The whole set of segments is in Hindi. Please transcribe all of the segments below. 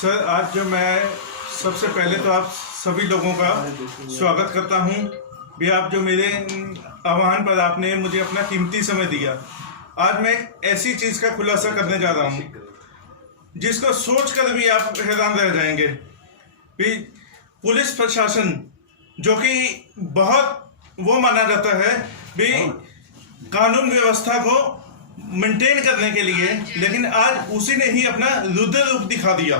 सर, आज जो मैं सबसे पहले तो आप सभी लोगों का स्वागत करता हूं। भी आप जो मेरे आह्वान पर आपने मुझे अपना कीमती समय दिया। आज मैं ऐसी चीज़ का खुलासा करने जा रहा हूं जिसको सोचकर भी आप हैरान रह जाएंगे। भी पुलिस प्रशासन जो कि बहुत वो माना जाता है भी कानून व्यवस्था को मेंटेन करने के लिए, लेकिन आज उसी ने ही अपना रुद्र रूप दिखा दिया।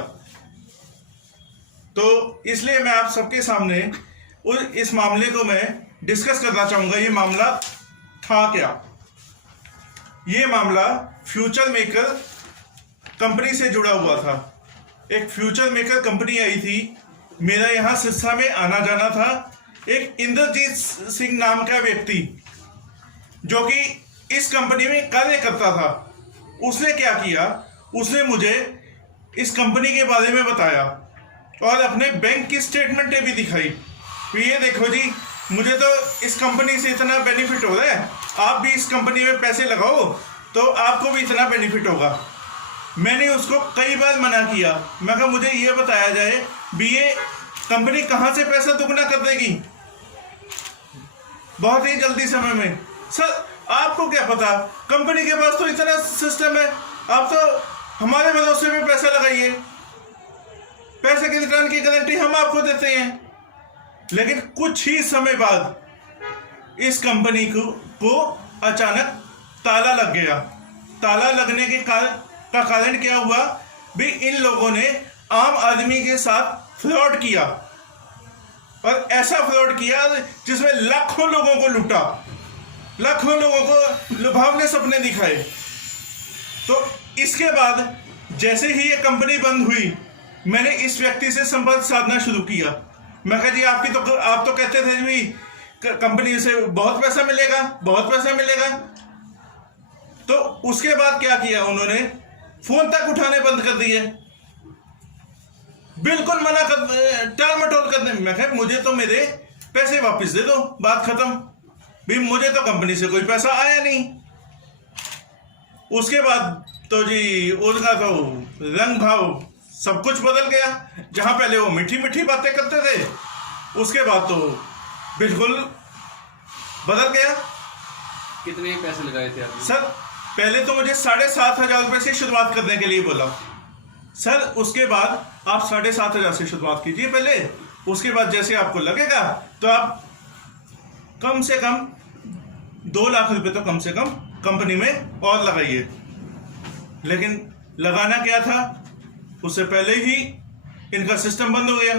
तो इसलिए मैं आप सबके सामने इस मामले को मैं डिस्कस करना चाहूँगा। ये मामला था क्या? ये मामला फ्यूचर मेकर कंपनी से जुड़ा हुआ था। एक फ्यूचर मेकर कंपनी आई थी, मेरा यहाँ सिरसा में आना जाना था। एक इंद्रजीत सिंह नाम का व्यक्ति जो कि इस कंपनी में कार्य करता था, उसने क्या किया, उसने मुझे इस कंपनी के बारे में बताया और अपने बैंक की स्टेटमेंटें भी दिखाई। तो ये देखो जी, मुझे तो इस कंपनी से इतना बेनिफिट हो रहा है, आप भी इस कंपनी में पैसे लगाओ तो आपको भी इतना बेनिफिट होगा। मैंने उसको कई बार मना किया। मैं कहा मुझे ये बताया जाए भी ये कंपनी कहाँ से पैसा दुगना कर देगी बहुत ही जल्दी समय में। सर, आपको क्या पता, कंपनी के पास तो इतना सिस्टम है, आप तो हमारे भरोसे में पैसा लगाइए, पैसे के रिटर्न की गारंटी हम आपको देते हैं। लेकिन कुछ ही समय बाद इस कंपनी को अचानक ताला लग गया। ताला लगने के कारण क्या हुआ भी, इन लोगों ने आम आदमी के साथ फ्रॉड किया और ऐसा फ्रॉड किया जिसमें लाखों लोगों को लूटा, लाखों लोगों को लुभावने सपने दिखाए। तो इसके बाद जैसे ही ये कंपनी बंद हुई, मैंने इस व्यक्ति से संपर्क साधना शुरू किया। मैं कहा जी, आप तो कहते थे भी कंपनी से बहुत पैसा मिलेगा, बहुत पैसा मिलेगा। तो उसके बाद क्या किया उन्होंने, फोन तक उठाने बंद कर दिए, बिल्कुल मना कर, टाल मटोल कर दे। मैं कहा मुझे तो मेरे पैसे वापस दे दो, बात खत्म। भी मुझे तो कंपनी से कोई पैसा आया नहीं। उसके बाद तो जी उनका तो रंग भाव सब कुछ बदल गया। जहां पहले वो मीठी मीठी बातें करते थे, उसके बाद तो बिल्कुल बदल गया। कितने पैसे लगाए थे आपने? सर, पहले तो मुझे 7,500 रुपए से शुरुआत करने के लिए बोला। सर, उसके बाद आप 7,500 से शुरुआत कीजिए पहले, उसके बाद जैसे आपको लगेगा तो आप कम से कम 2 लाख रुपए तो कम से कम कंपनी में और लगाइए। लेकिन लगाना क्या था, उससे पहले ही इनका सिस्टम बंद हो गया।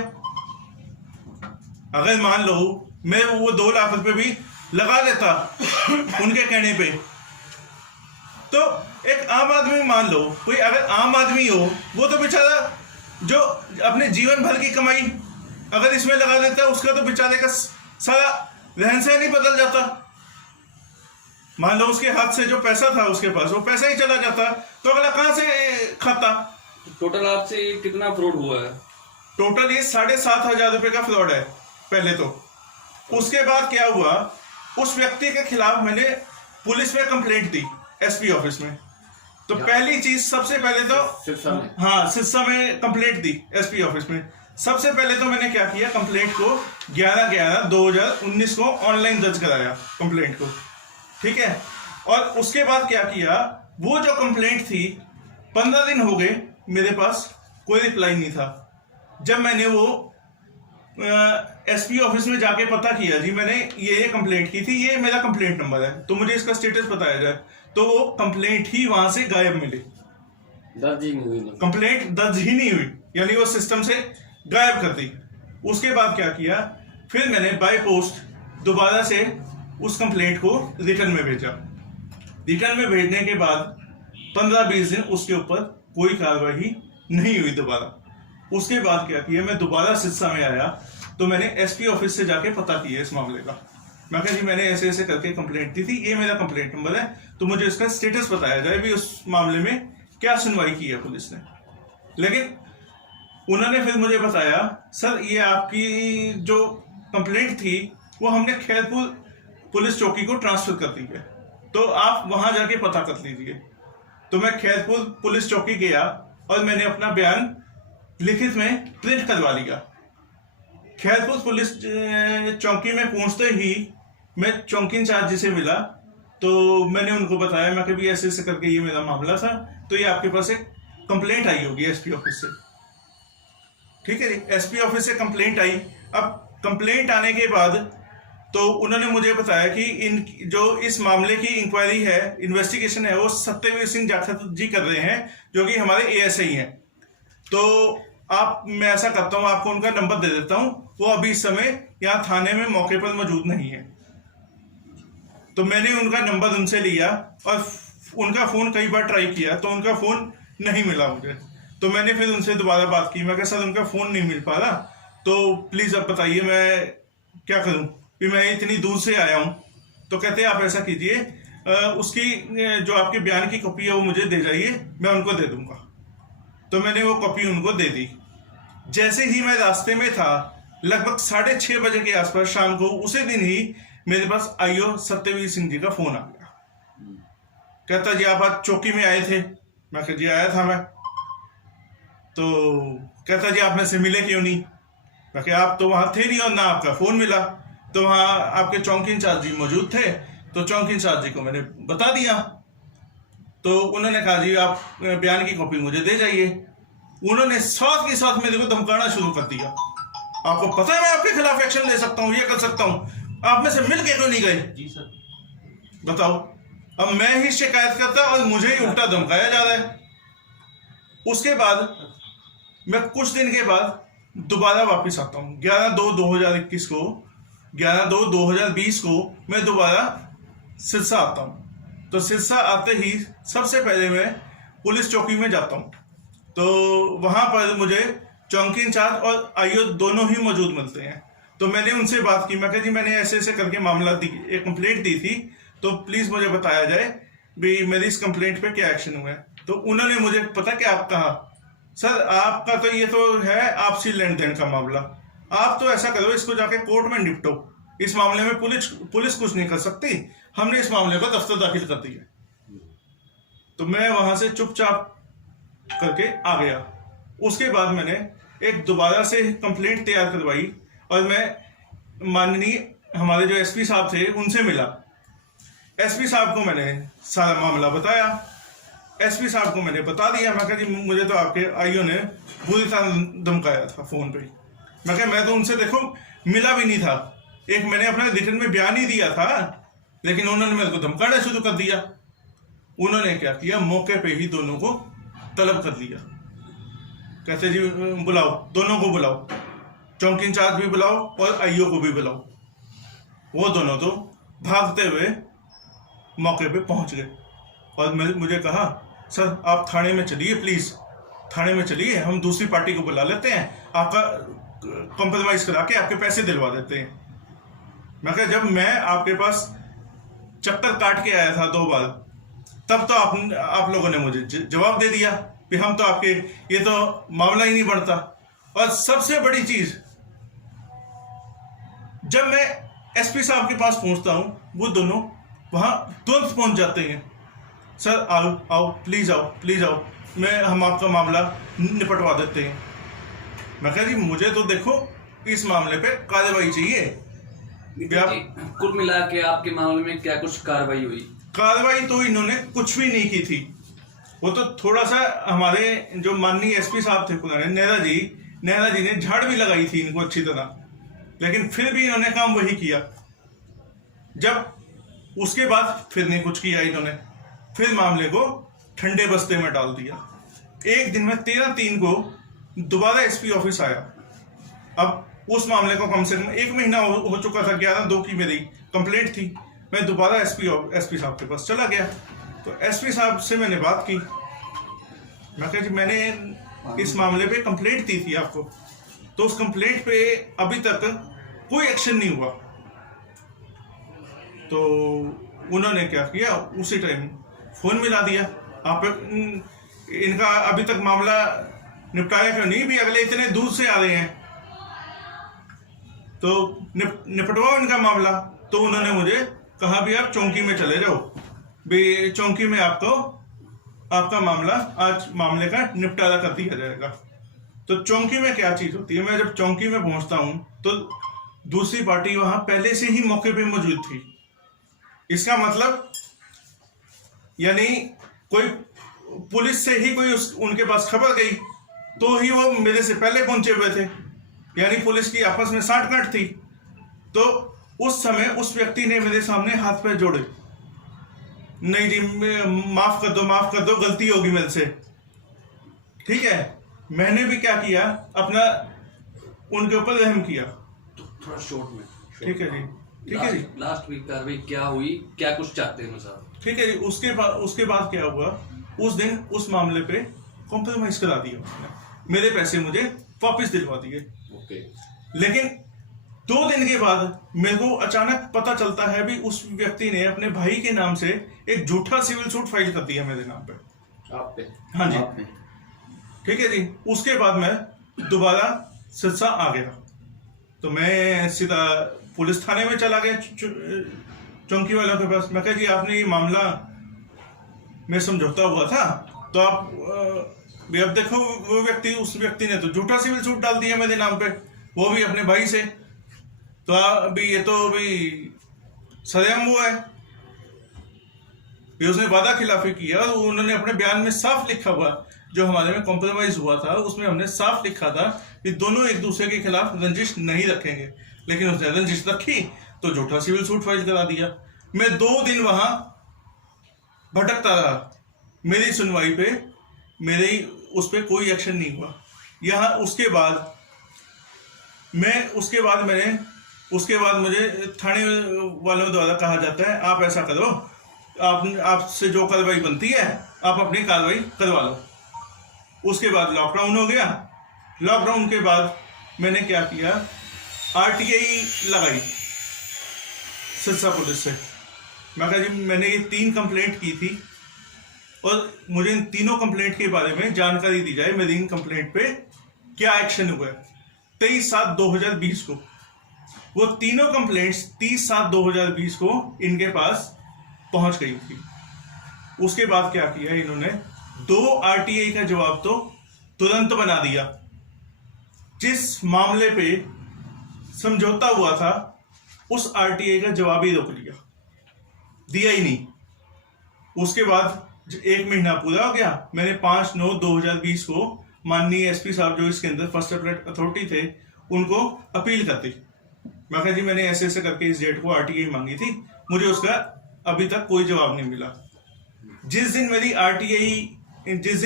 अगर मान लो मैं वो 2 लाख रुपए भी लगा देता उनके कहने पे, तो एक आम आदमी, मान लो कोई अगर आम आदमी हो, वो तो बेचारा जो अपने जीवन भर की कमाई अगर इसमें लगा देता, उसका तो बेचारे का सारा रहन सहन ही बदल जाता। मान लो उसके हाथ से जो पैसा था उसके पास, वो पैसा ही चला जाता, तो अगला कहां से खाता। टोटल आपसे कितना फ्रॉड हुआ है? टोटल ये 7,500 रुपए का फ्रॉड है पहले तो। उसके बाद क्या हुआ, उस व्यक्ति के खिलाफ मैंने पुलिस में कंप्लेंट दी, एसपी ऑफिस में। तो पहली चीज, सबसे पहले तो हाँ, सिरसा में कंप्लेंट दी एसपी ऑफिस में। सबसे पहले तो मैंने क्या किया, कंप्लेंट को 11/11/2019 को ऑनलाइन दर्ज कराया कंप्लेंट को, ठीक है। और उसके बाद क्या किया, वो जो कंप्लेंट थी 15 दिन हो गए, मेरे पास कोई रिप्लाई नहीं था। जब मैंने वो एसपी ऑफिस में जाके पता किया, जी मैंने ये कंप्लेंट की थी, ये मेरा कंप्लेंट नंबर है, तो मुझे इसका स्टेटस बताया जाए, तो वो कंप्लेंट ही वहां से गायब मिली। दर्ज ही नहीं हुई, कंप्लेंट दर्ज ही नहीं हुई, यानी वो सिस्टम से गायब कर दी। उसके बाद क्या किया, फिर मैंने बाय पोस्ट दोबारा से उस कंप्लेंट को रिटर्न में भेजा। रिटर्न में भेजने के बाद 15-20 दिन उसके ऊपर कोई कार्रवाई नहीं हुई दोबारा। उसके बाद क्या किया, मैं दोबारा सिरसा में आया, तो मैंने एसपी ऑफिस से जाके पता किया इस मामले का। मैं कहा जी मैंने ऐसे ऐसे करके कंप्लेंट दी थी, ये मेरा कंप्लेंट नंबर है, तो मुझे इसका स्टेटस बताया जाए भी उस मामले में क्या सुनवाई की है पुलिस ने। लेकिन उन्होंने फिर मुझे बताया, सर ये आपकी जो कंप्लेंट थी वो हमने खैरपुर पुलिस चौकी को ट्रांसफर कर दी है, तो आप वहां जाके पता कर लीजिए। तो मैं खैरपुर पुलिस चौकी गया और मैंने अपना बयान लिखित में प्रिंट करवा लिया। खैरपुर पुलिस चौकी में पहुंचते ही मैं चौकी इंचार्ज से मिला, तो मैंने उनको बताया, मैं कि भी ऐसे ऐसे करके ये मेरा मामला था, तो ये आपके पास एक कंप्लेंट आई होगी एसपी ऑफिस से। ठीक है जी, एसपी ऑफिस से कंप्लेंट आई। अब कंप्लेंट आने के बाद तो उन्होंने मुझे बताया कि इन जो इस मामले की इंक्वायरी है, इन्वेस्टिगेशन है, वो सत्यवीर सिंह जाखड़ जी कर रहे हैं, जो कि हमारे एएसआई हैं। तो मैं ऐसा करता हूँ, आपको उनका नंबर दे देता हूँ, वो अभी इस समय यहाँ थाने में मौके पर मौजूद नहीं है। तो मैंने उनका नंबर उनसे लिया और उनका फ़ोन कई बार ट्राई किया, तो उनका फ़ोन नहीं मिला मुझे। तो मैंने फिर उनसे दोबारा बात की, मैं कहा सर उनका फ़ोन नहीं मिल पा रहा, तो प्लीज़ अब बताइए मैं क्या करूं, कि मैं इतनी दूर से आया हूं। तो कहते हैं आप ऐसा कीजिए, उसकी जो आपके बयान की कॉपी है वो मुझे दे जाइए, मैं उनको दे दूंगा। तो मैंने वो कॉपी उनको दे दी। जैसे ही मैं रास्ते में था, लगभग 6:30 बजे के आसपास शाम को, उसी दिन ही मेरे पास आईओ सत्यवीर सिंह जी का फ़ोन आ गया। कहता जी आप आज चौकी में आए थे? मैं कहा जी आया था मैं। तो कहता जी आप में से मिले क्यों नहीं? मैं कहा आप तो वहाँ थे नहीं और ना आपका फ़ोन मिला। तो वहाँ आपके चौकी इंचार्ज जी मौजूद थे, तो चौकी इंचार्ज जी को मैंने बता दिया। तो उन्होंने कहा जी आप बयान की कॉपी मुझे दे जाइए। उन्होंने साथ के साथ मेरे को धमकाना शुरू कर दिया, आपको पता है मैं आपके खिलाफ एक्शन ले सकता हूँ, ये कर सकता हूँ, आप में से मिल के क्यों नहीं गए? जी सर। बताओ, अब मैं ही शिकायत करता और मुझे ही उल्टा धमकाया जा रहा है। उसके बाद मैं कुछ दिन के बाद दोबारा वापस आता हूँ। 11/2/2021 को, 11/2/2020 को मैं दोबारा सिरसा आता हूँ। तो सिरसा आते ही सबसे पहले मैं पुलिस चौकी में जाता हूँ। तो वहाँ पर मुझे चौकी इंचार्ज और आईओ दोनों ही मौजूद मिलते हैं। तो मैंने उनसे बात की, मैं कहा जी मैंने ऐसे ऐसे करके मामला एक कंप्लेंट दी थी, तो प्लीज़ मुझे बताया जाए भी मेरी इस कंप्लेंट पे क्या एक्शन हुआ है। तो उन्होंने मुझे पता क्या आप कहा, सर आपका तो ये तो है आपसी लेन देन का मामला, आप तो ऐसा करो इसको जाके कोर्ट में निपटो, इस मामले में पुलिस कुछ नहीं कर सकती, हमने इस मामले को दफ्तर दाखिल कर दिया। तो मैं वहां से चुपचाप करके आ गया। उसके बाद मैंने एक दोबारा से कंप्लेंट तैयार करवाई और मैं माननीय हमारे जो एसपी साहब थे उनसे मिला। एसपी साहब को मैंने सारा मामला बताया। एसपी साहब को मैंने बता दिया, मैं कहा जी मुझे तो आपके आईओ ने बुरी तरह धमकाया था फ़ोन पे। मैं कहा मैं तो उनसे देखो मिला भी नहीं था, एक मैंने अपने रिटर्न में बयान ही दिया था, लेकिन उन्होंने मेरे को धमकाना शुरू कर दिया। उन्होंने क्या किया, मौके पे ही दोनों को तलब कर लिया। कहते जी बुलाओ, दोनों को बुलाओ, चौकी इंचार्ज भी बुलाओ और आईओ को भी बुलाओ। वो दोनों तो भागते हुए मौके पे पहुंच गए और मुझे कहा सर आप थाने में चलिए, प्लीज़ थाने में चलिए, हम दूसरी पार्टी को बुला लेते हैं, आपका कॉम्प्रोमाइज़ करा के आपके पैसे दिलवा देते हैं। मैं कहा जब मैं आपके पास चक्कर काट के आया था 2 बार, तब तो आप लोगों ने मुझे जवाब दे दिया कि हम तो आपके, ये तो मामला ही नहीं बढ़ता। और सबसे बड़ी चीज़, जब मैं एसपी साहब के पास पहुंचता हूं, वो दोनों वहां तुरंत पहुंच जाते हैं, सर आओ आओ प्लीज़ आओ प्लीज़ आओ, हम आपका मामला निपटवा देते हैं। मैं कहा जी मुझे तो देखो इस मामले पे कार्रवाई चाहिए। कुल मिला के आपके मामले में क्या कुछ कार्रवाई हुई? कार्रवाई तो इन्होंने कुछ भी नहीं की थी। वो तो थोड़ा सा हमारे जो माननीय एसपी साहब थे पुराने, नेहरा जी ने झाड़ भी लगाई थी इनको अच्छी तरह, लेकिन फिर भी इन्होंने काम वही किया। जब उसके बाद फिर नहीं कुछ किया इन्होंने, फिर मामले को ठंडे बस्ते में डाल दिया। एक दिन में 13/3 को दोबारा एसपी ऑफिस आया। अब उस मामले को कम से कम 1 महीना हो चुका था, 11/2 की मेरी कंप्लेंट थी। मैं दोबारा एसपी साहब के पास चला गया। तो एसपी साहब से मैंने बात की, मैं कहा जी मैंने इस मामले पे कंप्लेंट दी थी आपको, तो उस कंप्लेंट पे अभी तक कोई एक्शन नहीं हुआ। तो उन्होंने क्या किया, उसी टाइम फ़ोन मिला दिया, आप इनका अभी तक मामला निपटाया क्यों नहीं, भी अगले इतने दूर से आ रहे हैं, तो निपटवाओ इनका मामला। तो उन्होंने मुझे कहा भी आप चौकी में चले जाओ, भी चौकी में आपका मामला, आज मामले का निपटारा कर दिया जाएगा। तो चौकी में क्या चीज होती है, मैं जब चौकी में पहुंचता हूं तो दूसरी पार्टी वहां पहले से ही मौके पे मौजूद थी। इसका मतलब यानी कोई पुलिस से ही कोई उनके पास खबर गई तो ही वो मेरे से पहले पहुंचे हुए थे, यानी पुलिस की आपस में साठगांठ थी। तो उस समय उस व्यक्ति ने मेरे सामने हाथ पैर जोड़े, नहीं जी माफ कर दो गलती होगी मेरे से। ठीक है, मैंने भी क्या किया, अपना उनके ऊपर रहम किया। तो थोड़ा शॉर्ट में। ठीक है जी, ठीक है जी। लास्ट वीक कार्रवाई क्या हुई, क्या कुछ चाहते हैं साहब? ठीक है जी। उसके बाद क्या हुआ, उस दिन उस मामले पे कॉम्प्रोमाइज करा दिया उसने, मेरे पैसे मुझे वापस दिलवा दिए। ओके। लेकिन 2 दिन के बाद मेरे को अचानक पता चलता है भी उस व्यक्ति ने अपने भाई के नाम से एक झूठा सिविल सूट फाइल कर दिया मेरे नाम पे। आप पे? हाँ जी। आप पे? ठीक है जी। उसके बाद मैं दोबारा सिरसा आ गया, तो मैं सीधा पुलिस थाने में चला गया, चौकी वालों के पास। मैं कहा जी आपने ये मामला में समझौता हुआ था, तो आप अब देखो वो व्यक्ति, उस व्यक्ति ने तो झूठा सिविल सूट डाल दिया मेरे नाम पे, वो भी अपने भाई से। तो अभी ये तो अभी सरेआम हुआ है, उसने वादा खिलाफी किया। और उन्होंने अपने बयान में साफ लिखा हुआ, जो हमारे में कॉम्प्रोमाइज हुआ था उसमें हमने साफ लिखा था कि दोनों एक दूसरे के खिलाफ रंजिश नहीं रखेंगे, लेकिन उसने रंजिश रखी तो झूठा सिविल सूट फाइल करा दिया। मैं 2 दिन वहां भटकता रहा, मेरी सुनवाई पे मेरे उस पर कोई एक्शन नहीं हुआ। यहाँ उसके बाद मुझे थाने वालों द्वारा कहा जाता है आप ऐसा करो, आपसे जो कार्रवाई बनती है आप अपनी कार्रवाई करवा लो। उसके बाद लॉकडाउन हो गया। लॉकडाउन के बाद मैंने क्या किया, आरटीआई लगाई सिरसा पुलिस से। मैं कहा जी मैंने ये 3 कंप्लेंट की थी और मुझे इन तीनों कंप्लेंट के बारे में जानकारी दी जाए, मेरी इन कंप्लेंट पे क्या एक्शन हुआ है। 23/7/2020 को वो तीनों कंप्लेंट्स 30/7/2020 को इनके पास पहुंच गई थी। उसके बाद क्या किया इन्होंने, 2 आरटीआई का जवाब तो तुरंत बना दिया। जिस मामले पे समझौता हुआ था उस आरटीआई का जवाब ही रोक दिया ही नहीं। उसके बाद 1 महीना पूरा हो गया, मैंने 5/9/2020 को माननीय एसपी साहब जो इसके अंदर फर्स्ट अपीलेट अथॉरिटी थे उनको अपील कर दी। मैं कहा जी मैंने ऐसे करके इस डेट को आरटीआई मांगी थी, मुझे उसका अभी तक कोई जवाब नहीं मिला। जिस दिन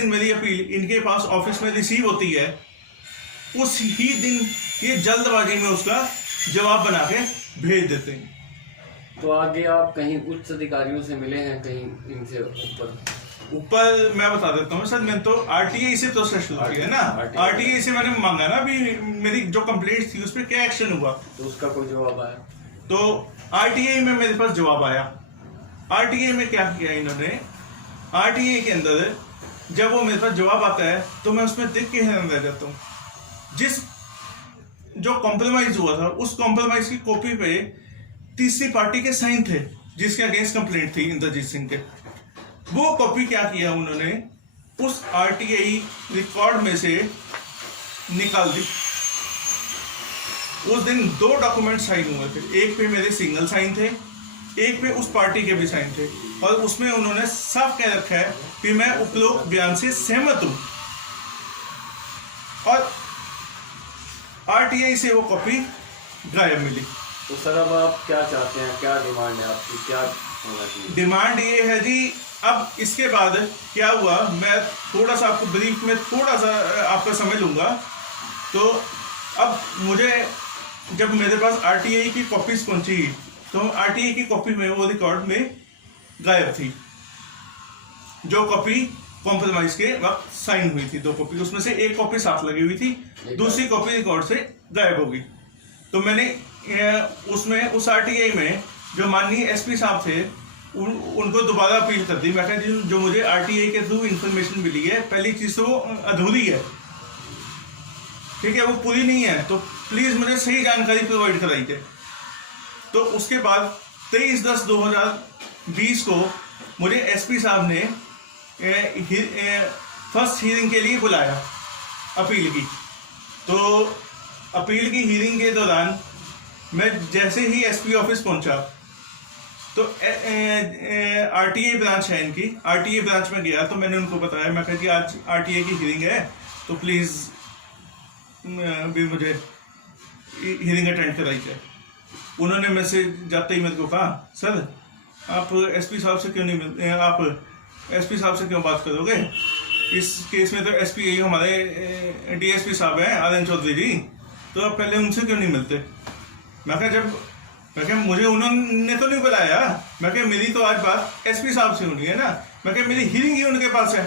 मेरी अपील इनके पास ऑफिस में रिसीव होती है उस ही दिन ये जल्दबाजी में उसका जवाब बना के भेज देते हैं। तो आगे आप कहीं उच्च अधिकारियों से मिले हैं, कहीं इनसे ऊपर मैं बता देता हूँ सर, मैंने तो आरटीआई से प्रोसेस शुरू किया ना, आरटीआई से मैंने मांगा ना भी मेरी जो कंप्लेंट थी उस पर क्या एक्शन हुआ, तो उसका कोई जवाब आया? तो आरटीआई में मेरे पास जवाब आया। आरटीआई में क्या किया इन्होंने, आरटीआई के अंदर जब वो मेरे पास जवाब आता है तो मैं उसमें देख के हैरान रह जाता हूँ। जो कॉम्प्रोमाइज हुआ था उस कॉम्प्रोमाइज की कॉपी पे तीसरी पार्टी के साइन थे जिसके अगेंस्ट कंप्लेंट थी इंद्रजीत सिंह के। वो कॉपी क्या किया उन्होंने, उस आरटीआई रिकॉर्ड में से निकाल दी। उस दिन 2 डॉक्यूमेंट साइन हुए थे, एक पे मेरे सिंगल साइन थे, एक पे उस पार्टी के भी साइन थे, और उसमें उन्होंने साफ कह रखा है कि मैं उपरोक्त बयान से सहमत हूं। और आरटीआई से वो कॉपी गायब मिली। तो सर अब आप क्या चाहते हैं, क्या डिमांड है आपकी, क्या होना चाहिए? डिमांड ये है जी, अब इसके बाद क्या हुआ मैं थोड़ा सा आपको ब्रीफ में थोड़ा सा आपका समय लूंगा। तो अब मुझे जब मेरे पास आरटीआई की कॉपीज पहुंची तो आरटीआई की कॉपी में वो रिकॉर्ड में गायब थी, जो कॉपी कॉम्प्रोमाइज के वक्त साइन हुई थी। 2 कॉपी, उसमें से एक कॉपी साथ लगी हुई थी, दूसरी कॉपी रिकॉर्ड से गायब हो गई। तो मैंने उसमें उस आरटीआई में जो माननीय एसपी साहब थे उनको दोबारा अपील कर दी। मैं कहा जो मुझे आरटीआई के थ्रू इंफॉर्मेशन मिली है, पहली चीज तो वो अधूरी है, ठीक है, वो पूरी नहीं है, तो प्लीज मुझे सही जानकारी प्रोवाइड कराई जाए। तो उसके बाद 23/10/2020 को मुझे एसपी साहब ने फर्स्ट हियरिंग के लिए बुलाया अपील की। तो अपील की हीयरिंग के दौरान मैं जैसे ही एसपी ऑफिस पहुंचा तो आरटीए ब्रांच है इनकी, आरटीए ब्रांच में गया तो मैंने उनको बताया, मैं कहा जी आज आरटीए की हीयरिंग है तो प्लीज़ भी मुझे हीयरिंग अटेंड कराइए। उन्होंने मेरे से जाते ही मेरे को कहा, सर आप एसपी साहब से क्यों नहीं मिलते, आप एसपी साहब से क्यों बात करोगे, इस केस में तो एसपी यही हमारे डीएसपी साहब हैं आर्यन चौधरी जी, तो आप पहले उनसे क्यों नहीं मिलते। मैं कहा मुझे उन्होंने तो नहीं बुलाया, मैं कहा मेरी तो आज बात एसपी साहब से होनी है ना, मैं कहा मेरी हीयरिंग ही उनके पास है।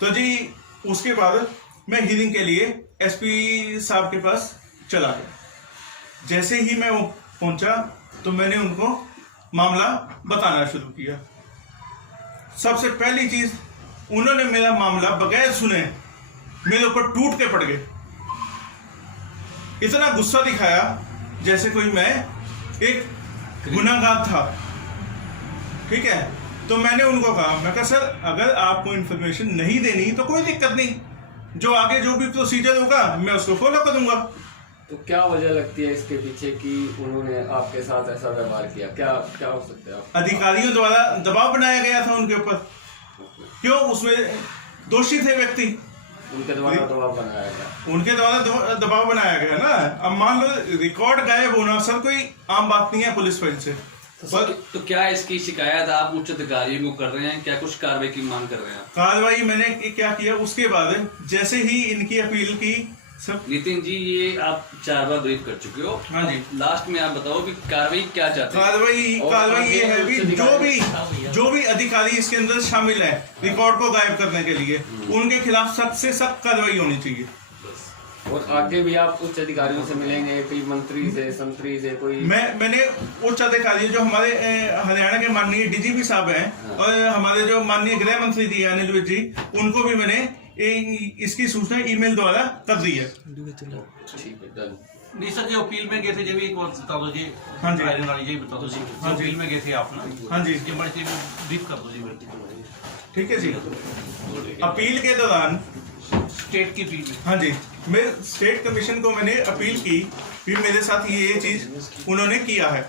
तो जी उसके बाद मैं हीयरिंग के लिए एसपी साहब के पास चला गया। जैसे ही मैं वो पहुंचा तो मैंने उनको मामला बताना शुरू किया। सबसे पहली चीज उन्होंने मेरा मामला बगैर सुने मेरे ऊपर टूट के पड़ गए, इतना गुस्सा दिखाया जैसे कोई मैं एक गुनाहगार था। ठीक है, तो मैंने उनको कहा, मैं कहा सर अगर आपको इन्फॉर्मेशन नहीं देनी तो कोई दिक्कत नहीं, जो आगे जो भी प्रोसीजर होगा मैं उसको फॉलो करूंगा। तो क्या वजह लगती है इसके पीछे कि उन्होंने आपके साथ ऐसा व्यवहार किया, क्या क्या हो सकता है? अधिकारियों द्वारा दबाव बनाया गया था उनके ऊपर, क्यों उसमें दोषी थे व्यक्ति, उनके द्वारा दबाव बनाया गया, उनके द्वारा दबाव बनाया गया ना। अब मान लो रिकॉर्ड गायब होना सर कोई आम बात नहीं है पुलिस फाइल से। तो क्या इसकी शिकायत आप उच्च अधिकारियों को कर रहे हैं, क्या कुछ कार्रवाई की मांग कर रहे हैं? कार्रवाई मैंने क्या किया, उसके बाद जैसे ही इनकी अपील की सब। नितिन जी ये आप 4 बार ब्रीफ कर चुके हो, हाँ जी, लास्ट में आप बताओ कि कार्रवाई क्या चाहते हैं? कार्रवाई ये है कि जो भी अधिकारी इसके अंदर शामिल है रिकॉर्ड को गायब करने के लिए, उनके खिलाफ सख्त से सख्त कार्रवाई होनी चाहिए। और आगे भी आप उच्च अधिकारियों से मिलेंगे, कोई मंत्री से, संतरी से, कोई? मैंने उच्च अधिकारी जो हमारे हरियाणा के माननीय डीजीपी साहब हैं और हमारे जो माननीय गृह मंत्री जी अनिल विज जी, उनको भी मैंने इसकी सूचना ईमेल द्वारा कर दी है। ठीक है, डन। नहीं सर, जो अपील में गए थे जब एक बता दो जी। हाँ जी, यही बता दो जी, हाँ जी, अपील में गए थे आप ना? हाँ जी, ये बड़ी ब्रीफ कर दो जी। ठीक है जी। अपील के दौरान स्टेट की अपील, हाँ जी, मैं स्टेट कमीशन को मैंने अपील की भी मेरे साथ ये चीज उन्होंने किया है।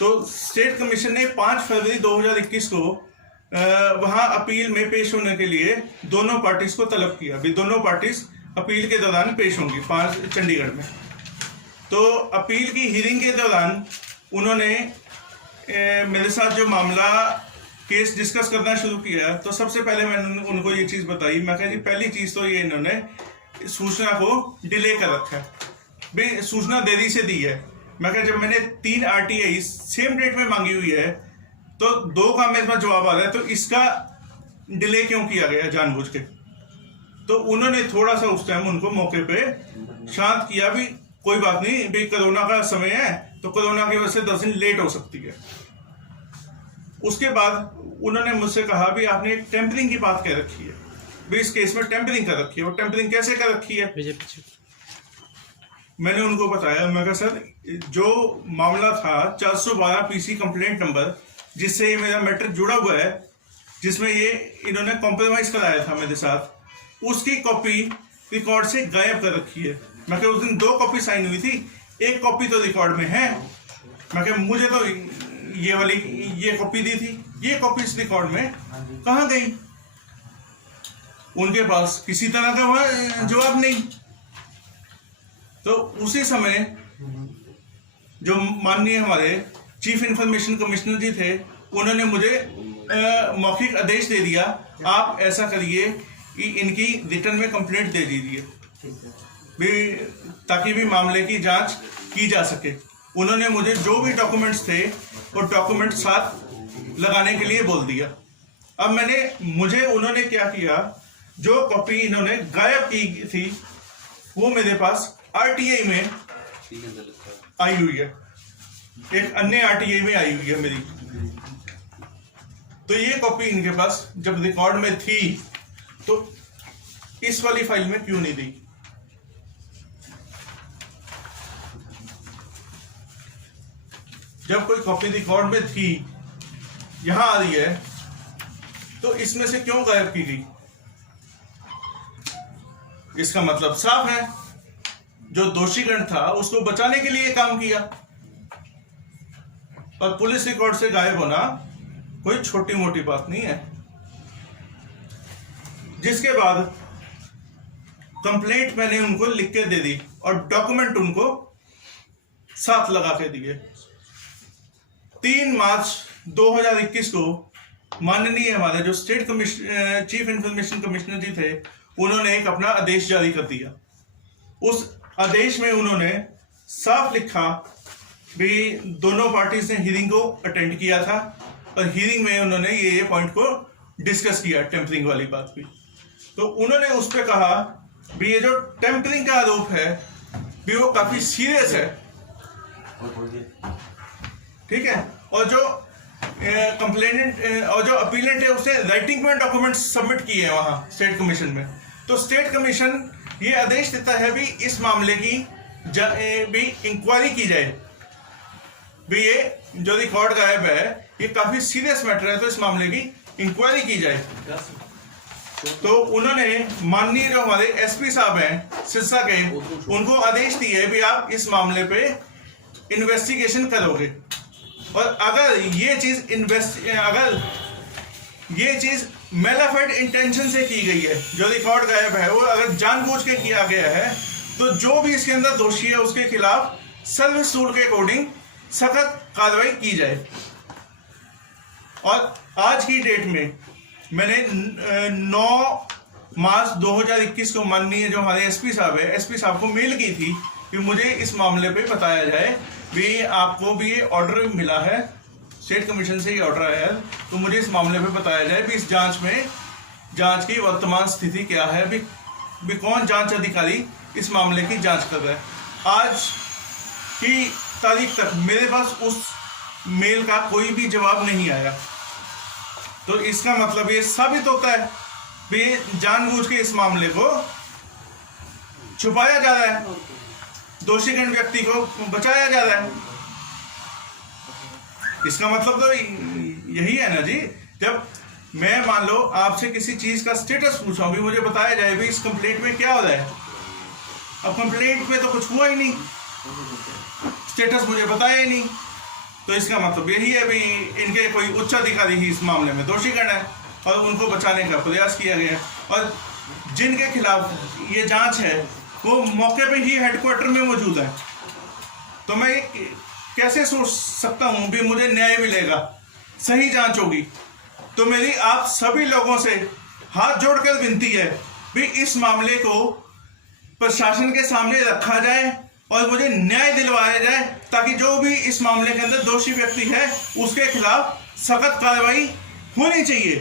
तो स्टेट कमीशन ने 5 फरवरी 2021 को वहां अपील में पेश होने के लिए दोनों पार्टीज को तलब किया, भी दोनों पार्टीज अपील के दौरान पेश होंगी 5 चंडीगढ़ में। तो अपील की हीयरिंग के दौरान उन्होंने मेरे साथ जो मामला केस डिस्कस करना शुरू किया, तो सबसे पहले मैंने उनको ये चीज़ बताई, मैं कहा जी पहली चीज़ तो ये इन्होंने सूचना को डिले कर रखा है, भाई सूचना देरी से दी है। मैं कहा जब मैंने 3 RTI सेम डेट में मांगी हुई है तो 2 का मेरे पास जवाब आ रहा है, तो इसका डिले क्यों किया गया जानबूझ के। तो उन्होंने थोड़ा सा उस टाइम उनको मौके पे शांत किया, भी कोई बात नहीं, भाई कोरोना का समय है तो कोरोना की वजह से 10 दिन लेट हो सकती है। उसके बाद उन्होंने मुझसे कहा भी आपने टेम्परिंग की बात कह रखी है, भी इस केस में टेम्परिंग कर रखी है, और टेम्परिंग कैसे कर रखी है। मैंने उनको बताया, मैं कहा सर जो मामला था 412 PC कंप्लेंट नंबर जिससे ये मेरा मैटर जुड़ा हुआ है, जिसमें ये इन्होंने कॉम्प्रोमाइज कराया था मेरे साथ, उसकी कॉपी रिकॉर्ड से गायब कर रखी है। मैं कहा उस दिन 2 कॉपी साइन हुई थी, 1 कॉपी तो रिकॉर्ड में है। मैं कहा मुझे तो ये वाली ये कॉपी दी थी, ये कॉपी इस रिकॉर्ड में कहाँ गई। उनके पास किसी तरह का जवाब नहीं। तो उसी समय जो माननीय हमारे चीफ इंफॉर्मेशन कमिश्नर जी थे, उन्होंने मुझे मौखिक आदेश दे दिया, आप ऐसा करिए कि इनकी रिटर्न में कंप्लेंट दे दीजिए भी, ताकि भी मामले की जांच की जा सके। उन्होंने मुझे जो भी डॉक्यूमेंट्स थे वो डॉक्यूमेंट साथ लगाने के लिए बोल दिया। अब मुझे उन्होंने क्या किया, जो कॉपी इन्होंने गायब की थी वो मेरे पास RTI में आई हुई है, एक अन्य RTI में आई हुई है मेरी। तो ये कॉपी इनके पास जब रिकॉर्ड में थी तो इस वाली फाइल में क्यों नहीं दी। जब कोई कॉपी रिकॉर्ड में थी, यहां आ रही है, तो इसमें से क्यों गायब की गई। इसका मतलब साफ है, जो दोषीगण था उसको बचाने के लिए काम किया। और पुलिस रिकॉर्ड से गायब होना कोई छोटी मोटी बात नहीं है। जिसके बाद कंप्लेंट मैंने उनको लिख के दे दी और डॉक्यूमेंट उनको साथ लगा के दिए। 3 मार्च 2021 को माननीय हमारे जो स्टेट चीफ इंफॉर्मेशन कमिश्नर जी थे, उन्होंने एक अपना आदेश जारी कर दिया। उस आदेश में उन्होंने साफ लिखा भी दोनों पार्टीज ने हियरिंग को अटेंड किया था और हियरिंग में उन्होंने ये पॉइंट को डिस्कस किया, टेम्परिंग वाली बात भी। तो उन्होंने उस पर कहा भी ये जो टेम्परिंग का आरोप है भी वो काफी सीरियस है, ठीक है। और जो कंप्लेनेंट और जो अपीलेंट है उसने राइटिंग में डॉक्यूमेंट्स सबमिट किए हैं वहां स्टेट कमीशन में। तो स्टेट कमीशन ये आदेश देता है भी इस मामले की भी इंक्वायरी की जाए, भी ये जो रिकॉर्ड गायब है ये काफी सीरियस मैटर है, तो इस मामले की इंक्वायरी की जाए। तो उन्होंने माननीय जो हमारे एसपी साहब हैं सिरसा के, उनको आदेश दिए भी आप इस मामले पे इन्वेस्टिगेशन करोगे और अगर ये चीज मेलाफाइड इंटेंशन से की गई है, जो रिकॉर्ड गायब है वो अगर जानबूझ के किया गया है, तो जो भी इसके अंदर दोषी है उसके खिलाफ सर्विस रूल के अकॉर्डिंग सख्त कार्रवाई की जाए। और आज की डेट में मैंने 9 मार्च 2021 को माननीय जो हमारे एसपी साहब है, एसपी साहब को मेल की थी कि मुझे इस मामले पे बताया जाए भी आपको भी ये ऑर्डर मिला है, स्टेट कमीशन से ये ऑर्डर आया है, तो मुझे इस मामले पे बताया जाए भी इस जांच की वर्तमान स्थिति क्या है, भी कौन जांच अधिकारी इस मामले की जांच कर रहा है। आज की तारीख तक मेरे पास उस मेल का कोई भी जवाब नहीं आया। तो इसका मतलब ये साबित होता है भी जानबूझ के इस मामले को छुपाया जा रहा है, दोषीगण व्यक्ति को बचाया जा रहा है। इसका मतलब तो यही है ना जी, जब मैं मान लो आपसे किसी चीज का स्टेटस पूछा भी, मुझे बताया जाए भी इस कंप्लेंट में क्या हो रहा है। अब कंप्लेंट में तो कुछ हुआ ही नहीं, स्टेटस मुझे बताया ही नहीं, तो इसका मतलब यही है भी इनके कोई उच्च अधिकारी ही इस मामले में दोषीगण है और उनको बचाने का प्रयास किया गया है। और जिनके खिलाफ ये जांच है वो मौके पे ही हेडक्वार्टर में मौजूद है। तो मैं कैसे सोच सकता हूं भी मुझे न्याय मिलेगा, सही जांच होगी। तो मेरी आप सभी लोगों से हाथ जोड़कर विनती है भी इस मामले को प्रशासन के सामने रखा जाए और मुझे न्याय दिलवाया जाए, ताकि जो भी इस मामले के अंदर दोषी व्यक्ति है उसके खिलाफ सख्त कार्रवाई होनी चाहिए।